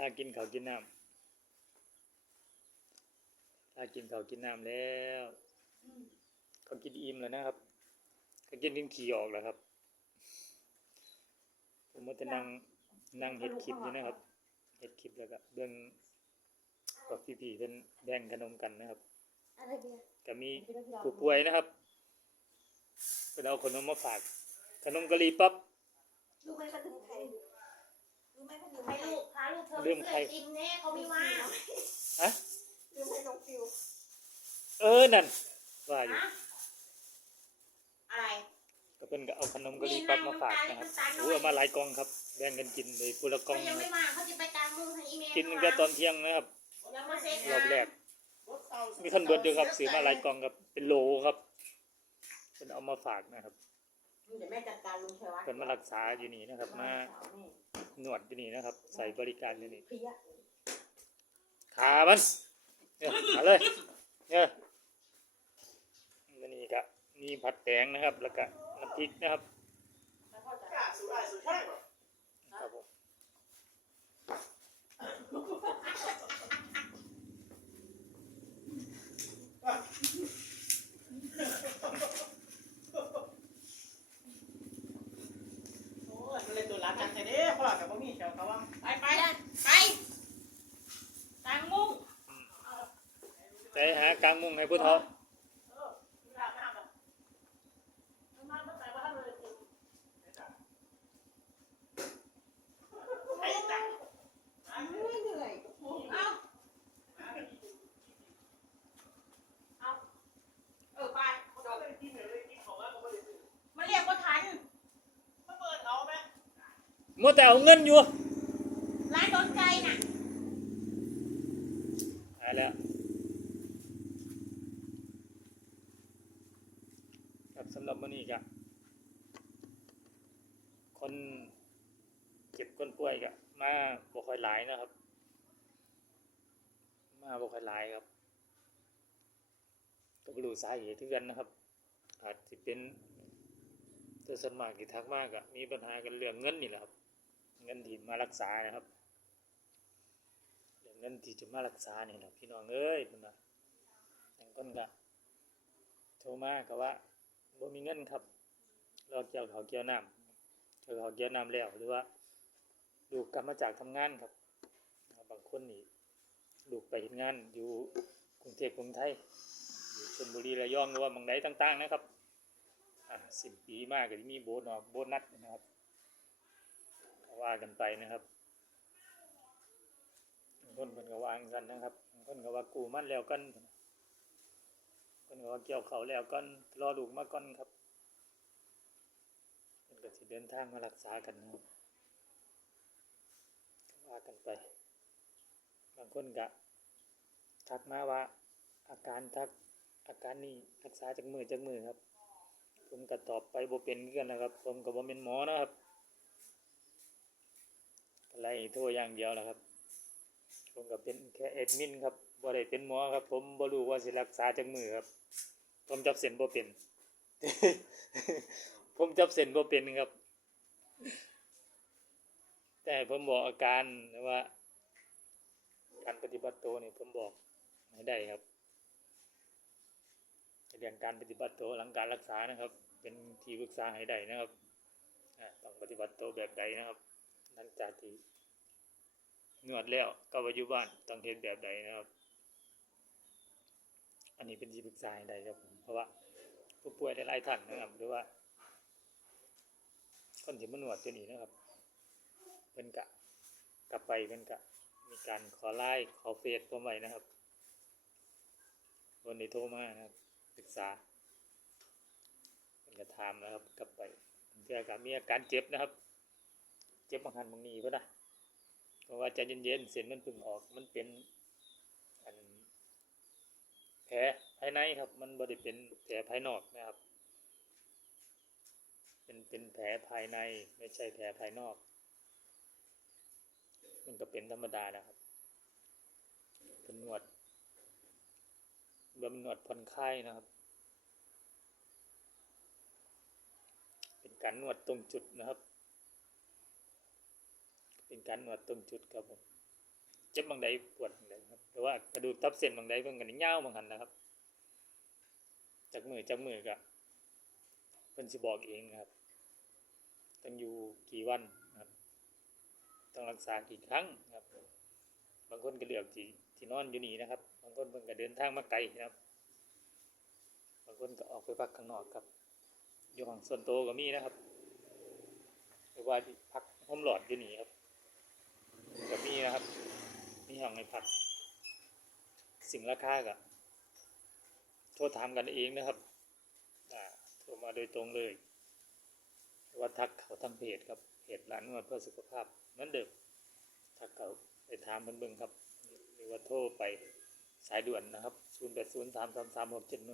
ลากินข้าวกินน้ำลากินข้าวกินน้ำแล้วเขากินอิ่มแล้วนะครับเขากินกินขี่ออกแล้วครับ ผมว่าจะนั่งนั่งเฮ็ดคลิปอยู่นะครับเฮ็ดคลิปแล้วก็เบิ่งกับพี่ๆเพิ่นแบ่งขนมกันนะครับอะไรเนี่ยก็มีผู้ป่วยนะครับเพิ่นเอาขนมมาฝากขนมกะหรี่ปั๊บรู้ไหมเขาถึงใคร ให้ใครลูกพาลูกเธอเรื่องไปใครซื้อไอติมแน่เขาไม่ว่าฮะรู้ไหมน้องฟิวเออนั่นว่าอยู่ฮะอะไรก็เพิ่นก็เอาขนมกะหรี่ปั๊บมาฝากนะครับโอ้เอามาหลายกล่องครับแบ่งกันกินไปคนละกล่เขาองยังนะไม่ครับมาเขาจะไปกลางมุ้งให้อีเมลกินตั้งแต่ตอนเที่ยงนะครับยังมาเซ็ตรอบแรกมีคนเบิดอยู่ครับซื้อมาหลายกล่องครับเป็นโหลครับเพิ่นเอามาฝากนะครับ เดี๋ยวแม่จัดการลุงชัยวัฒน์เพิ่นมารักษาอยู่นี่นะครับ มาหนวดอยู่นี่นะครับ ใส่บริการอยู่นี่เพี้ยขามันเนี่ยมาเลยเนี่ยมันนี่ก็มีผัดแตงนะครับ แล้วก็น้ำพริกนะครับครับผม โอ้ยมันเลยตัวรักกันแต่เด้ พ่อกับบ่มีแถวเขาว่าไปไปไปกลางมุ้งใจหากลางมุงให้ผู้เฒ่า ไม่เหนื่อย เอาเอาเออไปมันเรียกว่าทัน มาเปิดเอาไหม มัวแต่เอาเงินอยู่ร้านโดนใจน่ะหายแล้วครับสำหรับวันนี้ก็คนเจ็บคนป่วยก็มาบ่ค่อยหลายนะครับ มาบ่ค่อยหลายครับก็บ่รู้สาเหตุที่กันนะครับ อาจจะเป็นแต่ส่วนมากที่ทักมากอะมีปัญหากันเรื่องเงินนี่แหละครับ เงินที่มารักษานะครับเรื่องเงินที่จะมารักษาเนี่แหละพี่น้องเอ้ยเพิ่นว่าบางคนก็โทรมาก็ว่าบ่มีเงินครับรอเกี่ยวเขาเกี่ยวน้ำเกี่ยวเขาเกี่ยวน้ำแล้วหรือว่าลูกกลับมาจากทำงานครับ บางคนนี่ลูกไปเฮ็ดงานอยู่กรุงเทพกรุงไทยอยู่ชลบุรีระยองหรือว่าบางใดต่าง ๆ นะครับ อ่าสิ้นปีมากก็จะมีโบนัสโบนัสนะครับ ว่ากันไปนะครับบางคนเพิ่นก็วาจั่งกันนะครับบางคนก็ว่ากูมั่นแล้วกันคนก็ว่าเกี่ยวเขาแล้วกันรอลูมาก่อนครับเพิ่นก็สิเดินทางมารักษากันนะครับว่ากันไป บางคนก็ทักมาว่าอาการทักอาการนี้รักษาจากมือจากมือครับ ผมก็ตอบไปบ่เป็นกันนะครับ ผมก็บ่เป็นหมอนะครับ ไล่โทรอย่างเดียวแหละครับผมก็เป็นแค่แอดมินครับบ่ได้เป็นหมอครับ ผมบ่รู้ว่าสิรักษาจักมือครับ ผมจับเส้นบ่เป็น ผมจับเส้นบ่เป็นครับ แต่ผมบอกอาการว่า การปฏิบัติตัวนี่ผมบอกให้ได้ครับเรื่องการปฏิบัติตัวหลังการรักษานะครับ เป็นที่ปรึกษาให้ได้นะครับต้องปฏิบัติตัวแบบใดนะครับ ลังจากที่นวดแล้วก็ปัจจุบันต้องเฮ็ดแบบใดนะครับ อันนี้เป็นที่ปรึกษาใดครับผมเพราะว่าผู้ป่วยหลายท่านนะครับหรือว่าคนที่มานวดตัวนี้นะครับเป็นกะกลับไปเป็นกะมีการขอไลน์ขอเฟซผมไว้นะครับคนที่โทรมานะครับปรึกษาเป็นกระทามนะครับกลับไปเพื่อกับมีอาการเจ็บนะครับ เจ็บบางหันบางนี้ก็ได้เพราะว่าใจเย็นๆเส้นมันพึ่งออกมันเป็นอันแผลภายในครับ มันบ่ได้เป็นแผลภายนอกนะครับ เป็นเป็นแผลภายในไม่ใช่แผลภายนอก มันก็เป็นธรรมดานะครับเป็นนวดบำนวดผ่อนคลายนะครับ เป็นการนวดตรงจุดนะครับ เป็นการนวดตรงจุดครับผมเจ็บบางใดปวดบางใดครับหรือว่ากระดูกทับเส้นบางใดเพิ่นก็นี่าบางหันนะครับจากมือจากมือก็เพิ่นสิบอกเองนะครับต้องอยู่กี่วันนะครับต้องรักษากี่ครั้งนะครับ บางคนก็เลือกที่ที่นอนอยู่นี่นะครับ บางคนเพิ่นก็เดินทางมาไกลนะครับ บางคนก็ออกไปพักข้างนอกครับ อยู่ห้องส่วนโตวก็มีนะครับหรือว่าพักห้องหลอดอยู่นี่ครับ ก็มีนะครับ มีห้องให้พัก สิ่งราคาก็โทรถามกันเองนะครับโทรมาโดยตรงเลยว่าทักเขาทางเพจครับเพจร้านนวดเพื่อสุขภาพเหมือนเดิมทักเขาไปถามเพิ่นเบิ่งครับ หรือว่าโทรไปสายด่วนนะครับ 0 8 0 3 3 3 6 7 1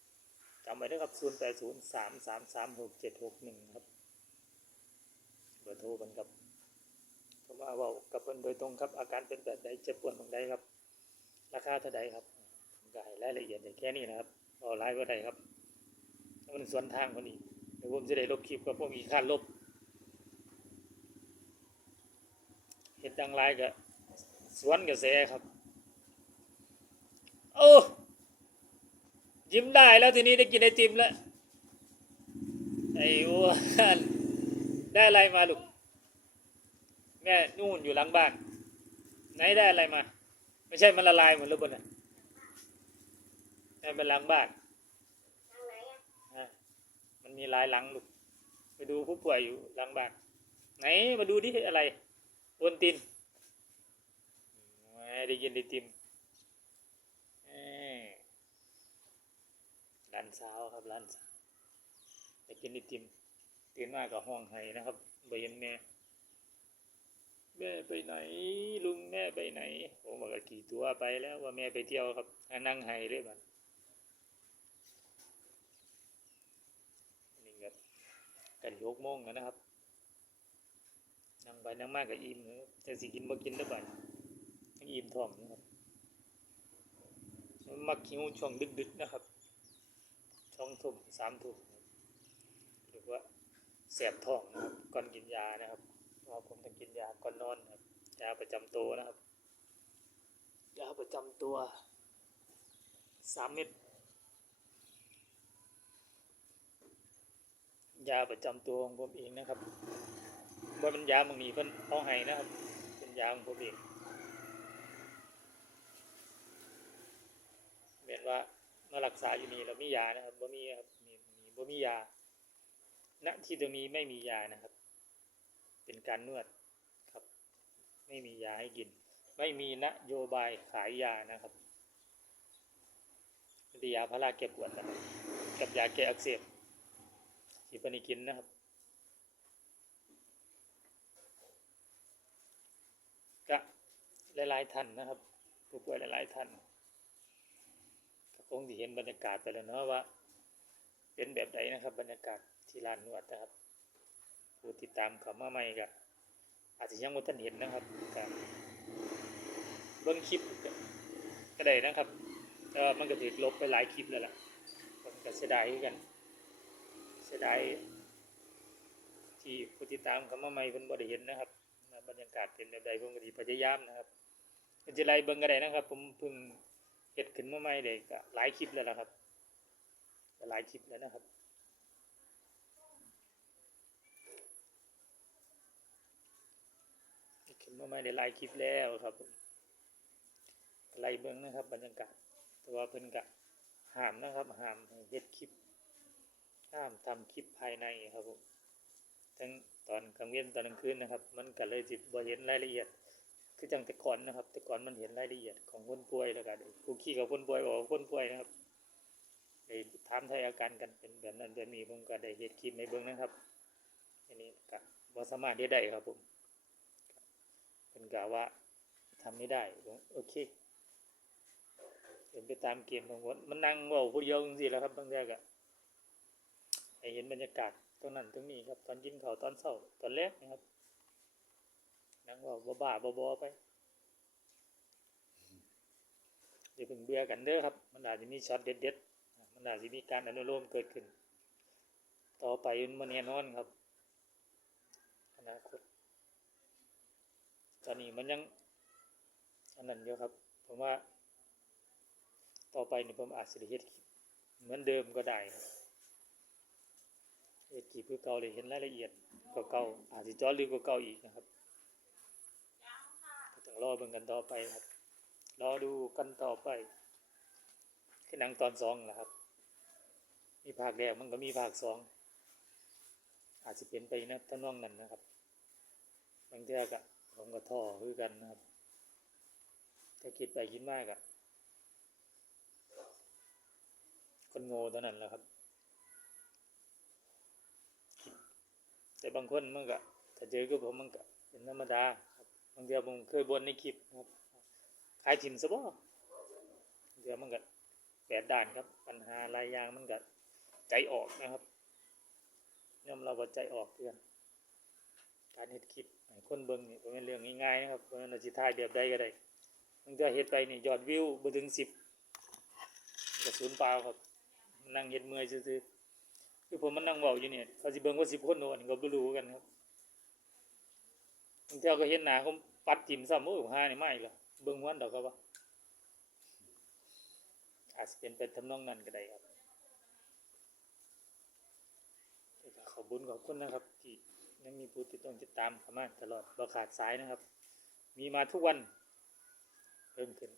1จำไว้นะครับ 0 8 0 3 3 3 6 7 6 1 ครับ เบอร์โทรกันครับ เพราะว่าเว่ากับเพิ่นโดยตรงครับ อาการเป็นแบบใดเจ็บปวดตรงใดครับ ราคาเท่าใดครับก็ให้รายละเอียดแค่นี้นะครับเอาไลน์ว่าใดครับมันสวนทางคนนี้เดี๋ยวผมจะได้ลบคลิปกับพวกอีกขั้นลบเห็ดดังไลน์ก็สวนกระแสครับโอ้ยิ้มได้แล้วทีนี้ได้กินไอติมแล้วไอ้อ้วนได้อะไรมาลูก แม่นู่นอยู่หลังบ้าน ไหนได้อะไรมา ไม่ใช่มันละลายหมดหรือเปล่าเนี่ยให้มันหลังบ้านทางไหนอะอะมันมีหลายหลังลูกไปดูผู้ป่วยอยู่หลังบ้าน ไหนมาดูดิอะไรโอนตินไม่ได้ยินไอติมเอ้ยร้านสาวครับร้านสาวไปกินไอติมตื่นมากับห้องไห้นะครับไปเห็นแม่ แม่ไปไหน ลุงแม่ไปไหน ผมบอกว่ากี่ตัวไปแล้วว่าแม่ไปเที่ยวครับนั่งไห้เลยบัดนี่ก็กันยกโมงแล้วนะครับ นั่งไปนั่งมากกับอิ่มนะสิกินบ่กินได้บัดยังอิ่มท้องนะครับมักหิวช่วงดึกๆนะครับช่องทุ่มสามทุ่มหรือว่าแสบท้องนะครับก่อนกินยานะครับ เพราะว่าผมต้องกินยาก่อนนอนครับยาประจำตัวนะครับยาประจำตัวสามเม็ดยาประจำตัวของผมเองนะครับว่าเป็นยาบางนี้เพิ่นเอาให้นะครับ เป็นยาของผมเองเหมือนว่ามารักษาอยู่นี่เรามียานะครับบ่มีครับมีมีบ่มียาณที่ตรงนี้ไม่มียานะครับ เป็นการนวดครับ ไม่มียาให้กิน ไม่มีนโยบายขายยานะครับเป็นยาพาราแก้ปวดนะกับยาแก้อักเสบที่ปนิกินนะครับก็หลายๆท่านนะครับผู้ป่วยหลายๆท่านก็คงที่เห็นบรรยากาศไปแล้วเนาะว่า เป็นแบบใดนะครับ บรรยากาศที่ร้านนวดนะครับ ผู้ติดตามเขามาใหม่ก็อาจจะยังไม่ทันเห็นนะครับก็เบิ่งคลิปก็ได้นะครับแต่มันก็ถูกลบไปหลายคลิปแล้วล่ะผมก็เสียดายกันเสียดายที่ผู้ติดตามเขามาใหม่เพิ่นบ่ได้เห็นนะครับบรรยากาศเป็นแบบใดผมก็สิพยายามนะครับก็จะไล่เบิ่งก็ได้นะครับ ผมเพิ่งเฮ็ดขึ้นมาใหม่ได้ก็หลายคลิปแล้วล่ะครับหลายคลิปแล้วนะครับ ขึ้น มาไม่ได้ไล่คลิปแล้วครับผมไล่เบิ้องนะครับ บรรยากาศแต่ว่าเพิ่นกะห้ามนะครับห้ามให้เฮ็ดคลิปห้ามทำคลิปภายในครับผมทั้งตอนกลางเว้นตอนกลางคืนนะครับ มันก็เลยจิตบ่เห็นรายละเอียด คือจังแต่ก่อนนะครับ แต่ก่อนมันเห็นรายละเอียดของคนป่วยแล้วก็ได้ผู้ขี้กับคนป่วยบอกว่าคนป่วยนะครับได้ถามไทยอาการกันเป็นแบบนั้นแบบนี้ผมก็ได้เฮ็ดคลิปในเบิ้องนะครับอันนี้ก็บ่สามารถเฮ็ดได้ครับผม เป็นกล่าวว่าทำไม่ได้โอเคเป็นไปตามเกมของผมมันนั่งเว่าผู้เดียวจริงๆแล้วครับบางแรกอะให้เห็นบรรยากาศตรงนั้นตรงนี้ครับ ตอนกินข้าวตอนเช้าตอนแรกนะครับนั่งเว่าบ้าๆบอไปเดี๋ยวเพิ่งเบื่อกันเด้อครับ มันอาจจะมีช็อตเด็ดๆ มันอาจจะมีการอนุโลมเกิดขึ้น ต่อไปมันแน่นอนครับ อนาคต ตอนนี้มันยังอันนั้นเยอะครับ ผมว่า ต่อไปนี่ผมอาจสิได้เฮ็ดคลิปเหมือนเดิมก็ได้ครับเฮ็ดคลิปคือเก่าเลยเห็นรายละเอียดกว่าเก่าอาจจะจอลึกกว่าเก่าอีกนะครับก็ต้องรอเบิ่งกันต่อไปครับ รอดูกันต่อไปคือหนังตอนสองแหละครับ มีภาคแรกมันก็มีภาคสองอาจจะเป็นไปนะทำนองนั้นนะครับบางเทื่อก็ ผมก็ท้อคือกันนะครับถ้าคิดไปคิดมากอะคนโง่เท่านั้นแหละครับ แต่บางคนมันก็ถ้าเจอกับผมมันก็เป็นธรรมดาครับบางเทื่อผมเคยบ่นในคลิปครับขายถิ่นซะบ่บางเทื่อมันก็แปดด้านครับ ปัญหาหลายอย่างมันก็ใจออกนะครับยอมเราว่าใจออกเพื่อน การเฮ็ดคลิปให้คนเบิ่งนี่บ่แม่นเรื่องง่ายๆนะครับบ่แม่นว่าสิถ่ายแบบใดก็ได้บางเทื่อเฮ็ดไปนี่ยอดวิวบ่ถึง10มันก็สูญเปล่าครับนั่งเฮ็ดเมื่อยซื่อๆคือผมมันนั่งเว้าอยู่เนี่ยเขาสิเบิ่งว่า10คนโน่นก็บ่รู้กันครับบางเทื่อก็เห็นหนาผมปัดจิ้มซ้ำโอ้ยหานี่มาอีกแล้วเบิ่งม่วนดอกก็ว่าอาจสิเป็นไปทำนองนั้นก็ได้ครับขอบคุญขอบคุณนะครับที่ ยังมีผู้ติดตามติดตามเข้ามาตลอดบ่ขาดสายนะครับ มีมาทุกวันเพิ่มขึ้น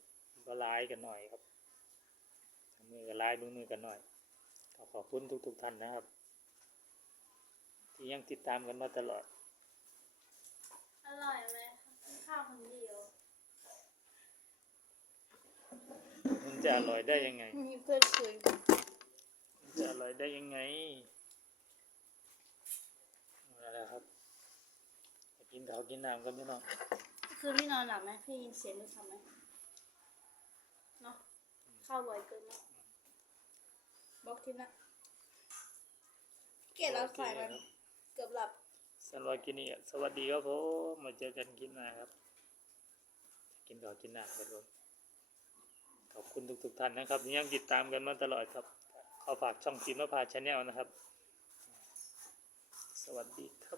ก็ไลายกันหน่อยครับมือกันไลายมือมือกันหน่อยขอขอบคุณทุกทุกๆท่านนะครับ ที่ยังติดตามกันมาตลอด อร่อยไหมกินข้าวคนเดียวมันจะอร่อยได้ยังไง มีเพื่อนคุยมันจะอร่อยได้ยังไง นั่นแหละครับไปกินข้าวกินน้ำกันพี่น้องคือพี่นอนหลับไหมพี่ยินเสียงหรือทำไหมเนาะข้าวลอยเกินมากบอกทีนะเกลียดเราใส่มันเกือบหลับสำหรับกินนี่สวัสดีครับผมมาเจอกันกินมาครับ กินข้าวกินน้ำครับผมขอบคุณทุกๆท่านนะครับที่ยังติดตามกันมาตลอดครับขอฝากช่องฟิล์มพาชาแนลนะครับ สวัสดีครับ